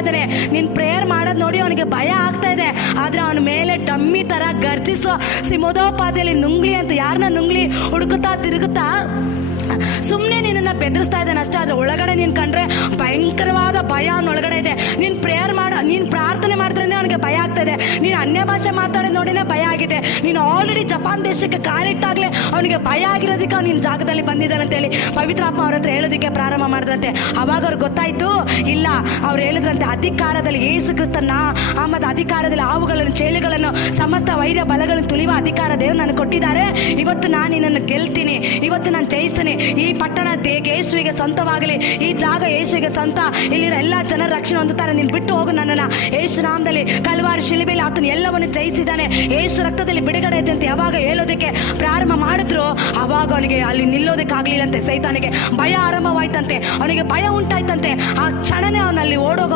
ಇದ್ದಾನೆ. ನೀನ್ ಪ್ರೇಯರ್ ಮಾಡೋದ್ ನೋಡಿ ಅವನಿಗೆ ಭಯ ಆಗ್ತಾ ಇದೆ. ಆದ್ರೆ ಅವನ ಮೇಲೆ ಡಮ್ಮಿ ತರ ಗರ್ಜಿಸೋ ಸಿಮೋದೋಪಾದಿಯಲ್ಲಿ ನುಂಗ್ಲಿ ಅಂತ ಯಾರನ್ನ ನುಂಗ್ಲಿ ಹುಡುಕುತ್ತಾ ತಿರುಗುತ್ತಾ ಸುಮ್ಮನೆ ನಿನ್ನನ್ನು ಬೆದರಿಸ್ತಾ ಇದ್ದಾನೆ ಅಷ್ಟೇ. ಆದ್ರೆ ಒಳಗಡೆ ನೀನು ಕಂಡ್ರೆ ಭಯಂಕರವಾದ ಭಯ ಅವನೊಳಗಡೆ ಇದೆ. ನೀನು ಪ್ರೇಯರ್ ನೀನು ಪ್ರಾರ್ಥನೆ ಮಾಡಿದ್ರೆ ಅವನಿಗೆ ಭಯ ಆಗ್ತಾ ಇದೆ. ನೀನು ಅನ್ಯ ಭಾಷೆ ಮಾತಾಡೋದು ನೋಡಿನೇ ಭಯ ಆಗಿದೆ. ನೀನು ಆಲ್ರೆಡಿ ಜಪಾನ್ ದೇಶಕ್ಕೆ ಕಾಲಿಟ್ಟಾಗಲೇ ಅವನಿಗೆ ಭಯ ಆಗಿರೋದಕ್ಕೆ ಅವ್ನು ನಿನ್ನ ಜಾಗದಲ್ಲಿ ಬಂದಿದ್ದಾನೆ ಅಂತೇಳಿ ಪವಿತ್ರಾತ್ಮ ಅವ್ರ ಹತ್ರ ಹೇಳೋದಕ್ಕೆ ಪ್ರಾರಂಭ ಮಾಡಿದ್ರಂತೆ. ಅವಾಗ ಅವ್ರಿಗೆ ಗೊತ್ತಾಯ್ತು, ಇಲ್ಲ ಅವ್ರು ಹೇಳಿದ್ರಂತೆ ಅಧಿಕಾರದಲ್ಲಿ ಯೇಸು ಕ್ರಿಸ್ತನ ಮತ್ತು ಅಧಿಕಾರದಲ್ಲಿ ಹಾವುಗಳನ್ನು ಚೇಳುಗಳನ್ನು ಸಮಸ್ತ ವೈದ್ಯ ಬಲಗಳನ್ನು ತುಳಿಯುವ ಅಧಿಕಾರ ದೇವರು ನನಗೆ ಕೊಟ್ಟಿದ್ದಾರೆ. ಇವತ್ತು ನಾನು ನಿನ್ನನ್ನು ಗೆಲ್ತೀನಿ, ಇವತ್ತು ನಾನು ಜಯಿಸ್ತೀನಿ. ಈ ಪಟ್ಟಣ ಯೇಸುವಿಗೆ ಸ್ವಂತವಾಗಲಿ, ಈ ಜಾಗ ಯೇಸುವಿಗೆ ಸ್ವಂತ, ಇಲ್ಲಿರೋ ಎಲ್ಲ ಜನರ ರಕ್ಷಣೆ ಹೊಂದುತ್ತಾರೆ. ನೀನು ಬಿಟ್ಟು ಹೋಗು ನನ್ನನ್ನು. ಯೇಸು ನಾಮದಲ್ಲಿ ಕಲ್ವಾರಿ ಶಿಲುಬೆಯಲ್ಲಿ ಆತನು ಎಲ್ಲವನ್ನು ಜಯಿಸಿದ್ದಾನೆ, ಯೇಸು ರಕ್ತದಲ್ಲಿ ಬಿಡುಗಡೆ ಐತೆ ಅಂತ ಯಾವಾಗ ಹೇಳೋದಕ್ಕೆ ಪ್ರಾರಂಭ ಮಾಡಿದ್ರು ಅವಾಗ ಅವನಿಗೆ ಅಲ್ಲಿ ನಿಲ್ಲೋದಕ್ಕಾಗ್ಲಿಲ್ಲಂತೆ. ಸೈತಾನಿಗೆ ಭಯ ಆರಂಭವಾಯ್ತಂತೆ, ಅವನಿಗೆ ಭಯ ಉಂಟಾಯ್ತಂತೆ. ಆ ಕ್ಷಣನೇ ಅವನಲ್ಲಿ ಓಡೋಗ